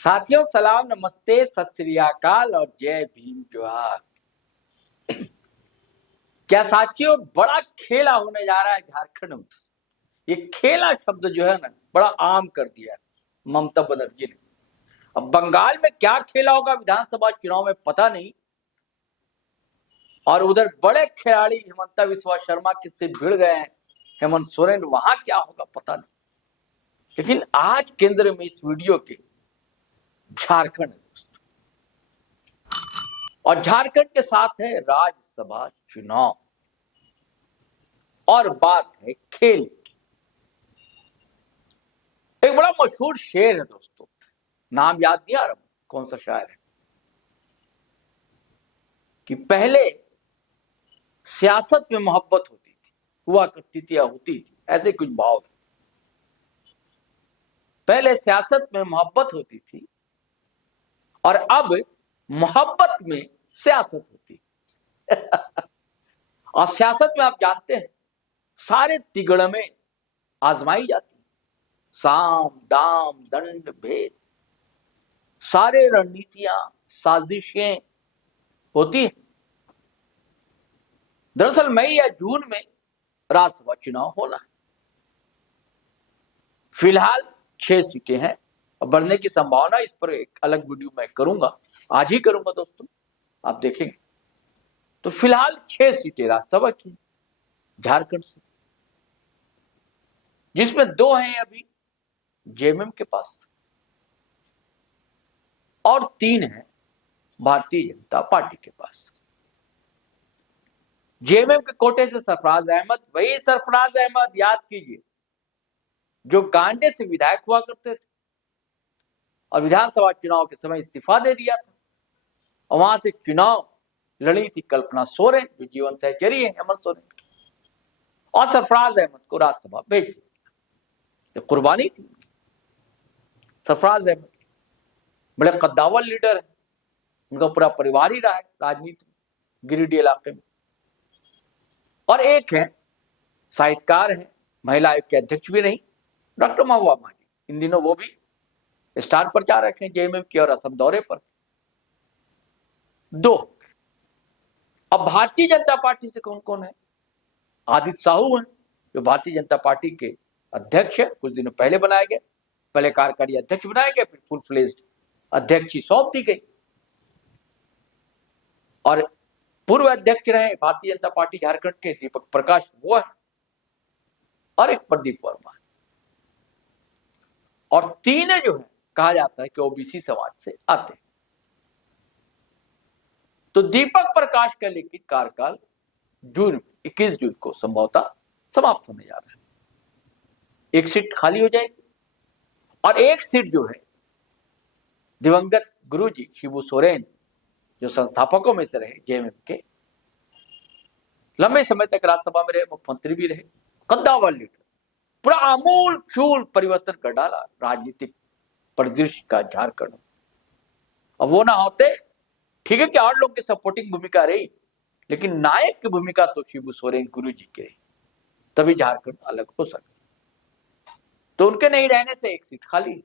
साथियों सलाम, नमस्ते, सत श्री अकाल और जय भीम जोहार। क्या साथियों, बड़ा खेला होने जा रहा है झारखंड में। ये खेला शब्द जो है ना, बड़ा आम कर दिया है ममता बनर्जी ने। अब बंगाल में क्या खेला होगा विधानसभा चुनाव में पता नहीं, और उधर बड़े खिलाड़ी हिमंता बिस्वा शर्मा किससे भिड़ गए हैं, हेमंत सोरेन, वहां क्या होगा पता नहीं। लेकिन आज केंद्र में इस वीडियो के झारखंड, और झारखंड के साथ है राज्यसभा चुनाव, और बात है खेल की। एक बड़ा मशहूर शेर है दोस्तों, नाम याद नहीं आ रहा कौन सा शायर है, कि पहले सियासत में मोहब्बत होती थी, हुआ करती थी या होती थी, ऐसे कुछ भाव है। पहले सियासत में मोहब्बत होती थी और अब मोहब्बत में सियासत होती है। और सियासत में आप जानते हैं सारे तिगड़मे आजमाई जाती, साम दाम दंड भेद, सारे रणनीतियां साजिशें होती है। दरअसल मई या जून में राज्यसभा चुनाव होना है। फिलहाल 6 सीटें हैं और बढ़ने की संभावना, इस पर एक अलग वीडियो मैं करूंगा, आज ही करूंगा दोस्तों, आप देखेंगे। तो फिलहाल 6 सीटें राज्यसभा की झारखंड से, जिसमें 2 हैं अभी जेएमएम के पास और 3 हैं भारतीय जनता पार्टी के पास। जेएमएम के कोटे से सरफराज अहमद, वही सरफराज अहमद याद कीजिए जो गांडे से विधायक हुआ करते थे और विधानसभा चुनाव के समय इस्तीफा दे दिया था, और वहां से चुनाव लड़ी थी कल्पना सोरेन, जो जीवन सहचरी है हेमंत सोरेन की, और सरफराज अहमद को राज्यसभा भेज दिया। कुर्बानी थी सरफराज अहमद, बड़े कद्दावर लीडर है, उनका पूरा परिवार ही रहा है राजनीति में गिरिडीह इलाके में। और एक है साहित्यकार है, महिला आयोग के अध्यक्ष भी रही, डॉक्टर महुआ मांझी। इन दिनों वो भी स्टार प्रचारक हैं जेएमएम के और असम दौरे पर। 2 अब भारतीय जनता पार्टी से कौन कौन है? आदित्य साहू हैं, जो भारतीय जनता पार्टी के अध्यक्ष है, कुछ दिनों पहले बनाए गए, पहले कार्यकारी अध्यक्ष बनाए गए, फिर फुल फ्लेज्ड अध्यक्ष ही सौंप दी गई, और पूर्व अध्यक्ष रहे भारतीय जनता पार्टी झारखंड के दीपक प्रकाश, वो है, और एक प्रदीप वर्मा है। और 3 जो है कहा जाता है कि ओबीसी समाज से आते हैं। तो दीपक प्रकाश का लिखित कार्यकाल जून 21 जून को संभवतः समाप्त होने जा रहा है। 1 सीट खाली हो जाएगी, और 1 सीट जो है दिवंगत गुरुजी शिबू सोरेन, जो संस्थापकों में से रहे जेएमएम के, लंबे समय तक राज्यसभा में रहे, मुख्यमंत्री भी रहे, कद्दावर लीडर, पूरा आमूल चूल परिवर्तन कर डाला राजनीतिक परिदृश्य का झारखंड। अब वो ना होते, ठीक है कि 8 लोगों की सपोर्टिंग भूमिका रही, लेकिन नायक की भूमिका तो शिबू सोरेन गुरुजी की रही, तभी झारखंड अलग हो सका। तो उनके नहीं रहने से 1 सीट खाली।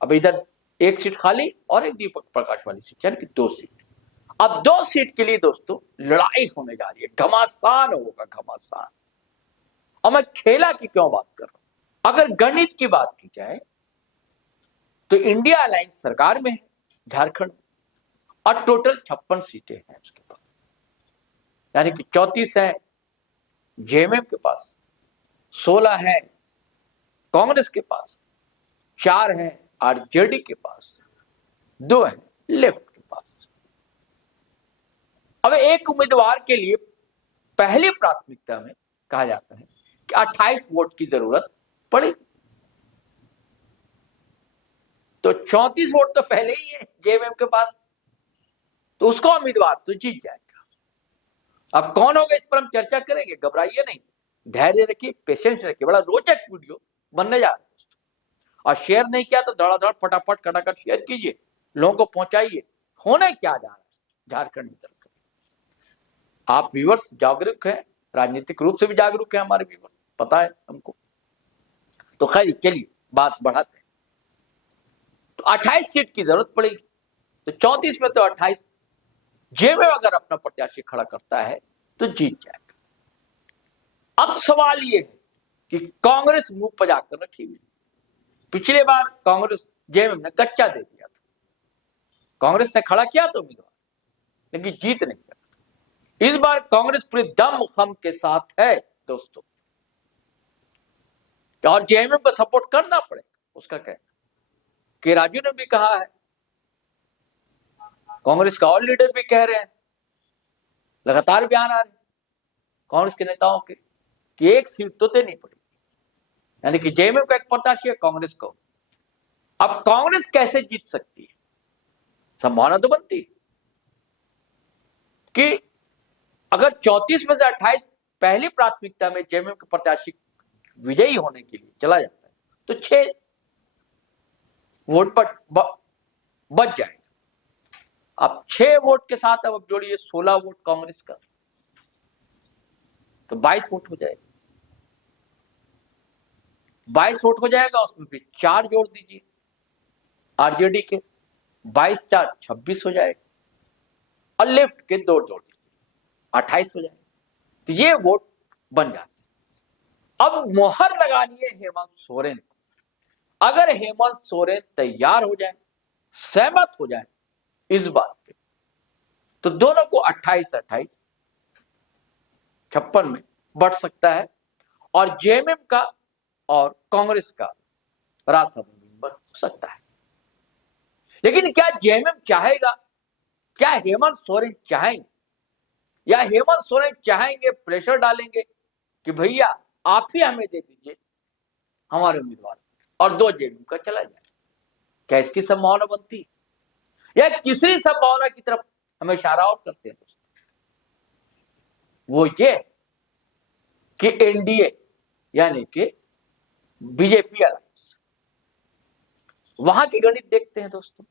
अब इधर 1 सीट खाली और एक दीपक प्रकाश वाली सीट, यानी कि 2 सीट। अब 2 सीट के लिए दोस्तों लड़ाई होने जा रही है, घमासान होगा, घमासान। और मैं खेला की क्यों बात कर रहा हूं? अगर गणित की बात की जाए तो इंडिया अलायंस सरकार में है झारखंड, और टोटल 56 सीटें हैं उसके पास, यानी कि 34 है जेएमएम के पास, 16 है कांग्रेस के पास, 4 है आरजेडी के पास, 2 है लेफ्ट के पास। अब एक उम्मीदवार के लिए पहली प्राथमिकता में कहा जाता है कि 28 वोट की जरूरत पड़ेगी, तो 34 वोट तो पहले ही है जेएमएम के पास, तो उसका उम्मीदवार तो जीत जाएगा। अब कौन होगा इस पर हम चर्चा करेंगे, घबराइए नहीं, धैर्य रखिए, पेशेंस रखिए, बड़ा रोचक वीडियो बनने जा रहा है। और शेयर नहीं किया तो धड़ाधड़ फटाफट कटाकट शेयर कीजिए, लोगों को पहुंचाइए, होने क्या जा रहा है झारखंड में। तरफ से आप व्यूअर्स जागरूक हैं, राजनीतिक रूप से भी जागरूक है हमारे व्यूअर्स, पता है हमको। तो खैर चलिए बात बढ़ाते हैं। तो 28 सीट की जरूरत पड़ेगी, तो 34 में तो 28 जेएमएम अगर अपना प्रत्याशी खड़ा करता है तो जीत जाएगा। अब सवाल ये है कि कांग्रेस मुंह पजा कर रखी हुई। पिछले बार कांग्रेस जेएमएम ने कच्चा दे दिया था, कांग्रेस ने खड़ा किया तो उम्मीदवार, लेकिन जीत नहीं सकता। इस बार कांग्रेस पूरे दम खम के साथ है दोस्तों, और जेएमएम को सपोर्ट करना पड़ेगा, उसका कहना। के राजू ने भी कहा है, कांग्रेस का और लीडर भी कह रहे हैं, लगातार बयान आ रहे हैं कांग्रेस के नेताओं के कि एक सीट तो देनी पड़ेगी, यानी कि जेएमएम का एक प्रत्याशी है, कांग्रेस को। अब कांग्रेस कैसे जीत सकती है? संभावना तो बनती है कि अगर 34 में से 28 पहली प्राथमिकता में जेएमएम के प्रत्याशी विजयी होने के लिए चला जाता है तो 6 वोट पर बच जाएगा। अब 6 वोट के साथ अब जोड़िए 16 वोट कांग्रेस का, तो 22 वोट हो जाएगा। 22 वोट हो जाएगा, उसमें भी 4 जोड़ दीजिए आरजेडी के, 22 4 26 हो जाएगा, और लेफ्ट के 2 जोड़ दीजिए 28 हो जाएगा। तो ये वोट बन जाते। अब मोहर लगानी है हेमंत सोरेन को। अगर हेमंत सोरेन तैयार हो जाए, सहमत हो जाए इस बात पे, तो दोनों को 28-28 56 में बढ़ सकता है, और जेएमएम का और कांग्रेस का राज्यसभा मेंबर हो सकता है। लेकिन क्या जेएमएम चाहेगा? क्या हेमंत सोरेन चाहेंगे? या हेमंत सोरेन चाहेंगे, प्रेशर डालेंगे कि भैया आप ही हमें दे दीजिए हमारे उम्मीदवार, और 2 जेएमएम का चला जाए? क्या इसकी संभावना बनती है? या तीसरी संभावना की तरफ हमें इशारा और करते हैं दोस्तों, वो ये कि एनडीए यानी कि बीजेपी अलायंस, वहां की गणित देखते हैं दोस्तों।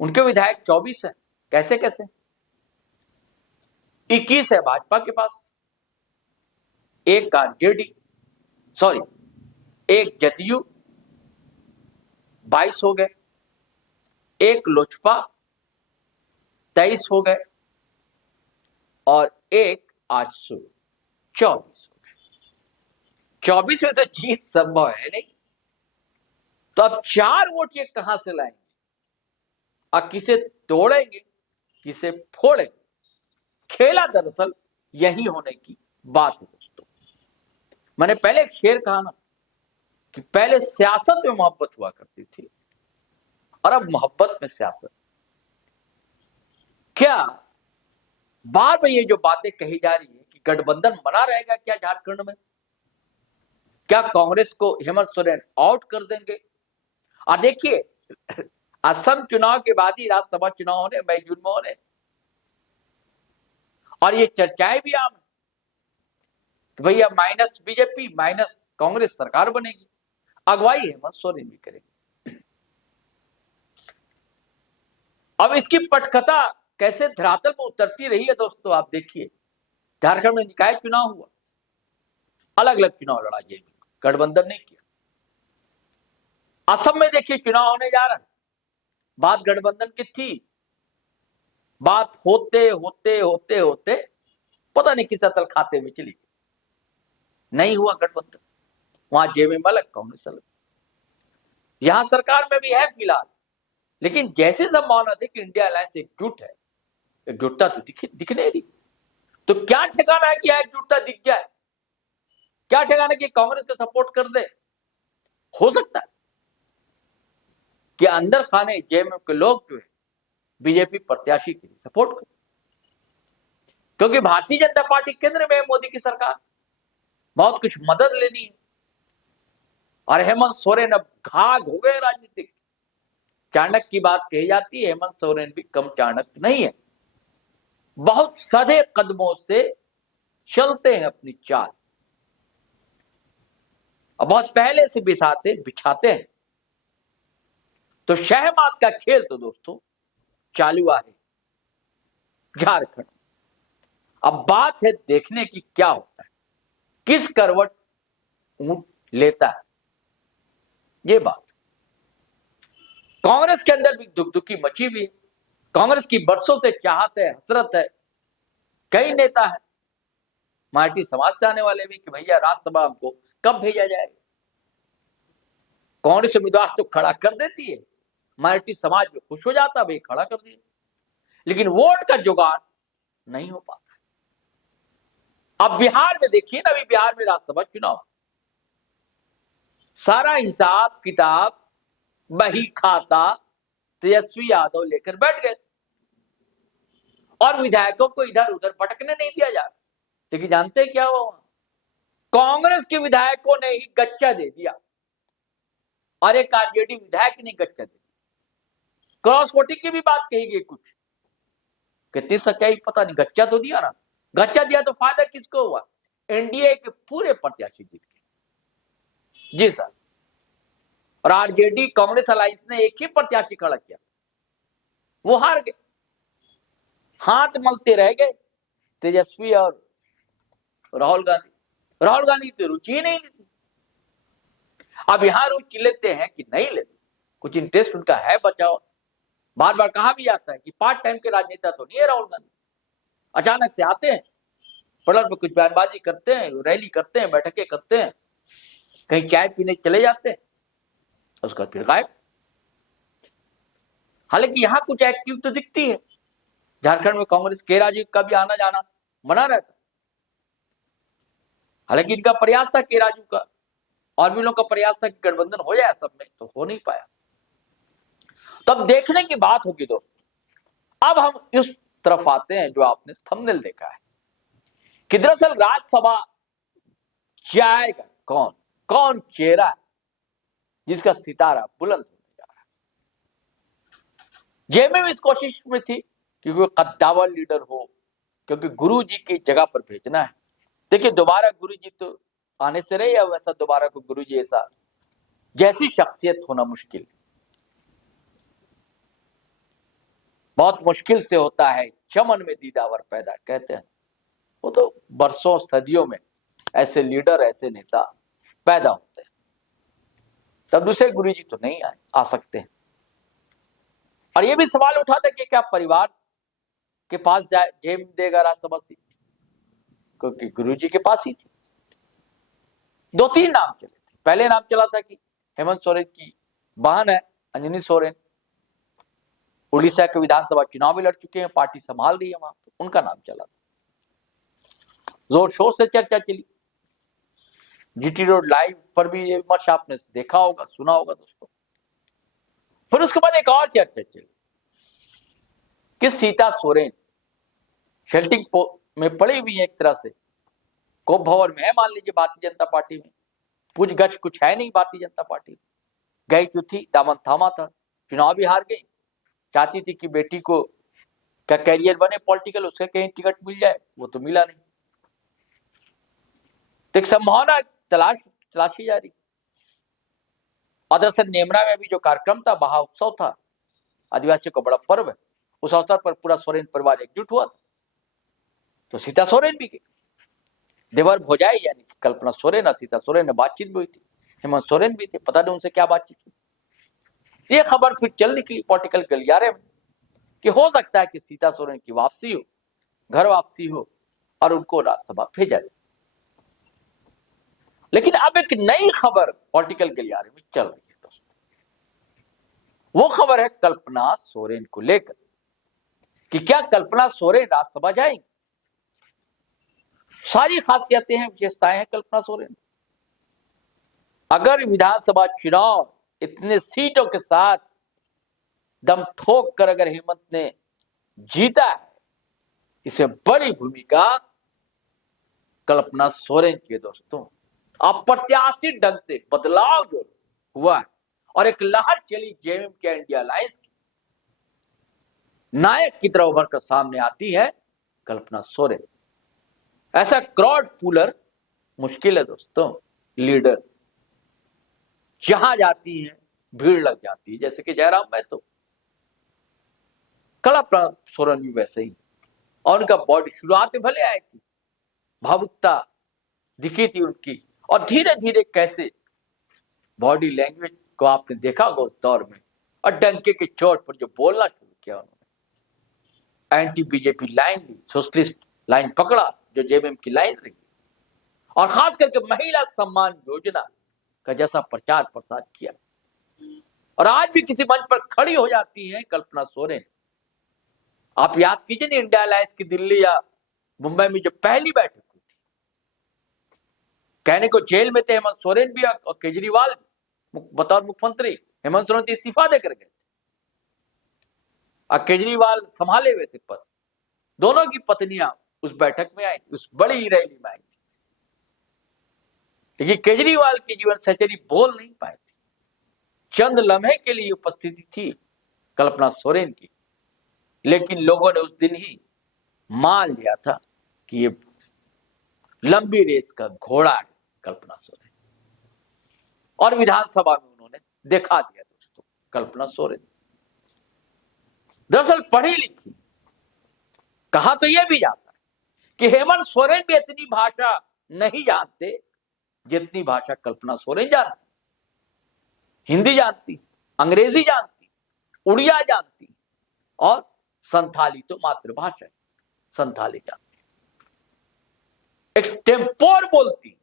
उनके विधायक 24 है, कैसे कैसे 21 है भाजपा के पास, एक आरजेडी, सॉरी एक जदयू, 22 हो गए, एक लोजपा 23 हो गए, और एक आजसू 24 हो गए। 24 में तो जीत संभव है नहीं, तो अब 4 वोट ये कहां से लाएंगे? और किसे तोड़ेंगे, किसे फोड़ेंगे? खेला दरअसल यही होने की बात है दोस्तों। मैंने पहले एक शेर कहा ना कि पहले सियासत में मोहब्बत हुआ करती थी, और अब मोहब्बत में सियासत। क्या बार बार ये जो बातें कही जा रही है कि गठबंधन बना रहेगा क्या झारखंड में? क्या कांग्रेस को हेमंत सोरेन आउट कर देंगे? और देखिए, असम चुनाव के बाद ही राज्यसभा चुनाव होने, मई जून में होने, और ये चर्चाएं भी आम है कि भैया माइनस बीजेपी माइनस कांग्रेस सरकार बनेगी, अगुवाई हेमंत सोरेन भी करेंगे। अब इसकी पटकथा कैसे धरातल पर उतरती रही है दोस्तों, आप देखिए। झारखंड में निकाय चुनाव हुआ, अलग अलग चुनाव लड़ा, ये गठबंधन नहीं किया। असम में देखिए चुनाव होने जा रहा है, बात गठबंधन की थी, बात होते होते होते होते पता नहीं किस अतल खाते में चली गई, नहीं हुआ गठबंधन। वहां जेएमएम अलग, कांग्रेस अलग। यहां सरकार में भी है फिलहाल, लेकिन जैसे संभावना थी कि इंडिया अलायंस एकजुट है, एकजुटता तो दिख नहीं रही। तो क्या ठिकाना है कि एकजुटता दिख जाए? क्या ठिकाना कि कांग्रेस को सपोर्ट कर दे? हो सकता है कि अंदर खाने जेएमएम के लोग जो है बीजेपी प्रत्याशी के लिए सपोर्ट करें, क्योंकि भारतीय जनता पार्टी केंद्र में है, मोदी की सरकार, बहुत कुछ मदद लेनी है। और हेमंत सोरेन अब घाघ हो गए राजनीतिक। चाणक्य की बात कही जाती है, हेमंत सोरेन भी कम चाणक्य नहीं है, बहुत सधे कदमों से चलते हैं अपनी चाल, और बहुत पहले से बिछाते हैं। तो शहमात का खेल तो दोस्तों चालू है झारखंड। अब बात है देखने की क्या होता है, किस करवट ऊंट लेता है, ये बात। कांग्रेस के अंदर भी दुखी मची हुई है। कांग्रेस की बरसों से चाहत है, हसरत है, कई नेता है माइटी समाज से आने वाले भी कि भैया राज्यसभा हमको कब भेजा जाएगा। कांग्रेस उम्मीदवार तो खड़ा कर देती है, माइटी समाज में खुश हो जाता, भाई खड़ा कर दिया, लेकिन वोट का जुगाड़ नहीं हो पाता। अब बिहार में देखिए ना, अभी बिहार में राज्यसभा चुनाव, सारा हिसाब किताब बही खाता तेजस्वी यादव लेकर बैठ गए थे और विधायकों को इधर उधर भटकने नहीं दिया जा रहा। लेकिन जानते क्या हुआ, कांग्रेस के विधायकों ने ही गच्चा दे दिया और एक आरजेडी विधायक ने गच्चा दे दिया। क्रॉस वोटिंग की भी बात कही गई, कुछ कितनी सच्चाई पता नहीं, गच्चा तो दिया ना। गच्चा दिया तो फायदा किसको हुआ, एनडीए के पूरे प्रत्याशी जीत गए। जी सर, और आरजेडी कांग्रेस अलायंस ने एक ही प्रत्याशी खड़ा किया, वो हार गए, हाथ मलते रह गए तेजस्वी और राहुल गांधी। राहुल गांधी तो रुचि ही नहीं लेती। अब यहां रुचि लेते हैं कि नहीं लेते, कुछ इंटरेस्ट उनका है बचाओ। बार बार कहा भी जाता है कि पार्ट टाइम के राजनेता तो नहीं है राहुल गांधी। अचानक से आते हैं, पलट पर कुछ बयानबाजी करते हैं, रैली करते हैं, बैठकें करते हैं, कहीं चाय पीने चले जाते हैं, उसका फिर गायब। हालांकि यहां कुछ एक्टिव तो दिखती है। झारखंड में कांग्रेस के राजू का भी आना जाना बना रहता, हालांकि इनका प्रयास था के राजू का, और भी लोगों का प्रयास था कि गठबंधन हो जाए सब में, तो हो नहीं पाया। तो अब देखने की बात होगी दोस्तों। अब हम इस तरफ आते हैं जो आपने थंबनेल देखा है कि दरअसल राज्यसभा जाएगा कौन, कौन चेहरा है जिसका सितारा बुलंद होने जा रहा है। जेएमएम इस कोशिश में थी कि कोई कद्दावर लीडर हो, क्योंकि गुरु जी की जगह पर भेजना है। देखिए दोबारा गुरु जी तो आने से रहे, या वैसा दोबारा को गुरु जी ऐसा जैसी शख्सियत होना मुश्किल, बहुत मुश्किल से होता है चमन में दीदावर पैदा, कहते हैं। वो तो बरसों सदियों में ऐसे लीडर, ऐसे नेता पैदा होते हैं, तब दूसरे गुरु जी तो नहीं आ सकते हैं। और ये भी सवाल उठा था कि क्या परिवार के पास जाए जेम देगा राज्यसभा सीट, क्योंकि गुरु जी के पास ही थी। 2-3 नाम चले थे। पहले नाम चला था कि हेमंत सोरेन की बहन है अंजनी सोरेन, उड़ीसा के विधानसभा चुनाव में लड़ चुके हैं, पार्टी संभाल रही है वहां पर, उनका नाम चला था, जोर शोर से चर्चा चली। जीटी रोड लाइव पर भी ये विमर्श आपने देखा होगा, सुना होगा दोस्तों। फिर उसके बाद एक और चर्चा चली कि सीता सोरेन शेल्टिंग में पड़ी हुई है, एक तरह से कोप भवर में है, मान लीजिए भारतीय जनता पार्टी में, पूछ गछ कुछ है नहीं भारतीय जनता पार्टी में। गई तो थी, दामन थामा था, चुनाव भी हार गई, चाहती थी कि बेटी को क्या कैरियर बने पॉलिटिकल, उसके कहीं टिकट मिल जाए, वो तो मिला नहीं। तो एक संभावना तलाशी जा रही। और दरअसल नेमरा में भी जो कार्यक्रम था, बहा उत्सव था, आदिवासियों का बड़ा पर्व है, उस अवसर पर पूरा सोरेन परिवार एकजुट हुआ था। तो सीता सोरेन भी गई, देवर भोजाई यानी कल्पना सोरेन और सीता सोरेन ने बातचीत भी हुई थी, हेमंत सोरेन भी थे, पता नहीं उनसे क्या बातचीत हुई। ये खबर फिर चल निकली पॉलिटिकल गलियारे में कि हो सकता है कि सीता सोरेन की वापसी हो, घर वापसी हो और उनको राज्यसभा भेजा जाए। लेकिन अब एक नई खबर पॉलिटिकल गलियारे में चल रही है दोस्तों, वो खबर है कल्पना सोरेन को लेकर कि क्या कल्पना सोरेन राज्यसभा जाएंगी। सारी खासियतें हैं, विशेषताएं हैं कल्पना सोरेन। अगर विधानसभा चुनाव इतने सीटों के साथ दम ठोक कर अगर हेमंत ने जीता है, इसे बड़ी भूमिका कल्पना सोरेन की दोस्तों। अप्रत्याशित ढंग से बदलाव जो हुआ है और एक लहर चली जेएमएम के इंडिया अलायंस की, नायक की तरह उभर कर सामने आती है कल्पना सोरेन। ऐसा क्राउड पुलर मुश्किल है दोस्तों, लीडर जहां जाती है भीड़ लग जाती है, जैसे कि जयराम महतो, कल्पना सोरेन भी वैसे ही। और उनका बॉडी शुरुआत में भले आई थी, भावुकता दिखी थी उनकी, और धीरे धीरे कैसे बॉडी लैंग्वेज को आपने देखा होगा उस दौर में, और डंके के चोट पर जो बोलना शुरू किया उन्होंने, एंटी बीजेपी लाइन ली, सोशलिस्ट लाइन पकड़ा जो जेएमएम की लाइन रही, और खास करके महिला सम्मान योजना का जैसा प्रचार प्रसार किया। और आज भी किसी मंच पर खड़ी हो जाती है कल्पना सोरेन। आप याद कीजिए ना, इंडिया अलायंस की दिल्ली या मुंबई में जो पहली बैठक हुई थी, कहने को जेल में थे हेमंत सोरेन भी और केजरीवाल बतौर मुख्यमंत्री। हेमंत सोरेन इस्तीफा देकर गए थे और केजरीवाल संभाले हुए थे पद। दोनों की पत्नियां उस बैठक में आई थी, उस बड़ी रैली में आई थी, लेकिन केजरीवाल की जीवन सहचरी बोल नहीं पाई थी। चंद लम्हे के लिए उपस्थिति थी कल्पना सोरेन की, लेकिन लोगों ने उस दिन ही मान लिया था कि ये लंबी रेस का घोड़ा है कल्पना सोरेन। और विधानसभा में उन्होंने दिखा दिया दोस्तों कल्पना सोरेन। दरअसल पढ़ी लिखी, कहा तो यह भी जाता है कि हेमंत सोरेन भी इतनी भाषा नहीं जानते जितनी भाषा कल्पना सोरेन जानती। हिंदी जानती, अंग्रेजी जानती, उड़िया जानती, और संथाली तो मातृभाषा है, संथाली जानती, एक्सटेम्पोर बोलती,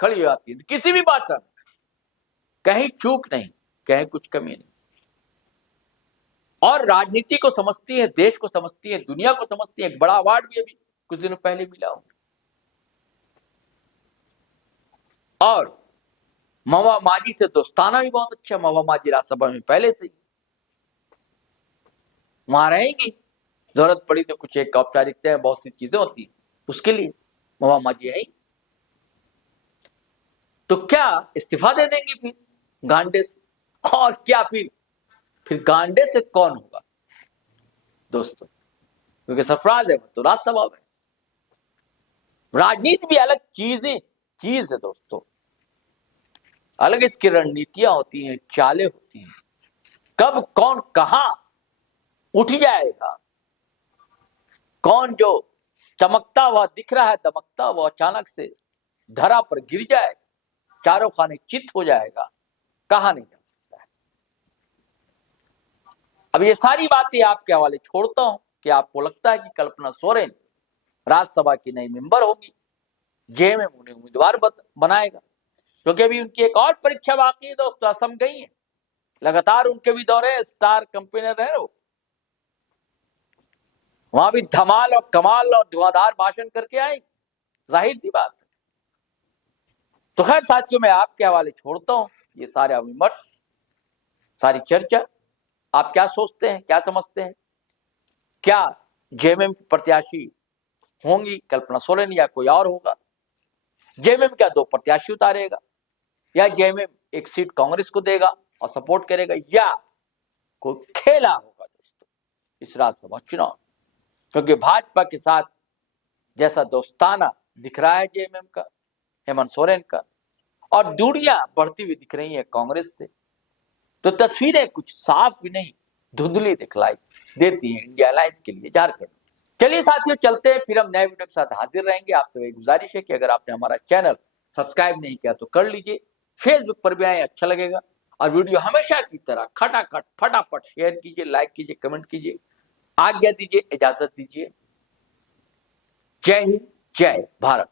खड़ी हो जाती है किसी भी भाषा में, कहीं चूक नहीं, कहीं कुछ कमी नहीं। और राजनीति को समझती है, देश को समझती है, दुनिया को समझती है। एक बड़ा अवार्ड भी अभी कुछ दिनों पहले मिला हो। और महुआ मांझी से दोस्ताना भी बहुत अच्छा। महुआ मांझी राज्यसभा में पहले से ही वहां रहेंगी, जरूरत पड़ी तो कुछ एक औपचारिकताएं, बहुत सी चीजें होती उसके लिए महुआ मांझी है। तो क्या इस्तीफा दे देंगी फिर गांडे से? और क्या फिर गांडे से कौन होगा दोस्तों? क्योंकि सरफराज है तो राज्यसभा में। राजनीति भी अलग चीज है दोस्तों, अलग इसकी रणनीतियां होती हैं, चालें होती हैं। कब कौन कहां उठ जाएगा, कौन जो चमकता हुआ दिख रहा है, दमकता हुआ अचानक से धरा पर गिर जाएगा, चारों खाने चित हो जाएगा, कहा नहीं जा सकता है। अब ये सारी बातें आपके हवाले छोड़ता हूं कि आपको लगता है कि कल्पना सोरेन राज्यसभा की नई मेंबर होगी, जेएमएम उन्हें उम्मीदवार बनाएगा। क्योंकि अभी उनकी एक और परीक्षा बाकी है दोस्तों, असम गई है, लगातार उनके भी दौरे, स्टार कंपेनर है वो, वहां भी धमाल और कमाल और धुआंधार भाषण करके आई, जाहिर सी बात है। तो खैर साथियों, मैं आपके हवाले छोड़ता हूं ये सारे विमर्श, सारी चर्चा। आप क्या सोचते हैं, क्या समझते हैं? क्या जेएमएम की प्रत्याशी होंगी कल्पना सोरेन या कोई और होगा? जेएमएम क्या 2 प्रत्याशी उतारेगा, या जेएमएम एक सीट कांग्रेस को देगा और सपोर्ट करेगा, या कोई खेला होगा दोस्तों इस राज्यसभा चुनाव? क्योंकि भाजपा के साथ जैसा दोस्ताना दिख रहा है जेएमएम का, हेमंत सोरेन का, और दूरियां बढ़ती हुई दिख रही है कांग्रेस से, तो तस्वीरें कुछ साफ भी नहीं, धुंधली दिखलाई देती है इंडिया अलायंस के लिए झारखंड। चलिए साथियों, चलते हैं, फिर हम नए वीडियो के साथ हाजिर रहेंगे। आपसे वही गुजारिश है कि अगर आपने हमारा चैनल सब्सक्राइब नहीं किया तो कर लीजिए, फेसबुक पर भी आए, अच्छा लगेगा। और वीडियो हमेशा की तरह खटाखट फटाफट शेयर कीजिए, लाइक कीजिए, कमेंट कीजिए। आज्ञा दीजिए, इजाजत दीजिए। जय हिंद, जय भारत।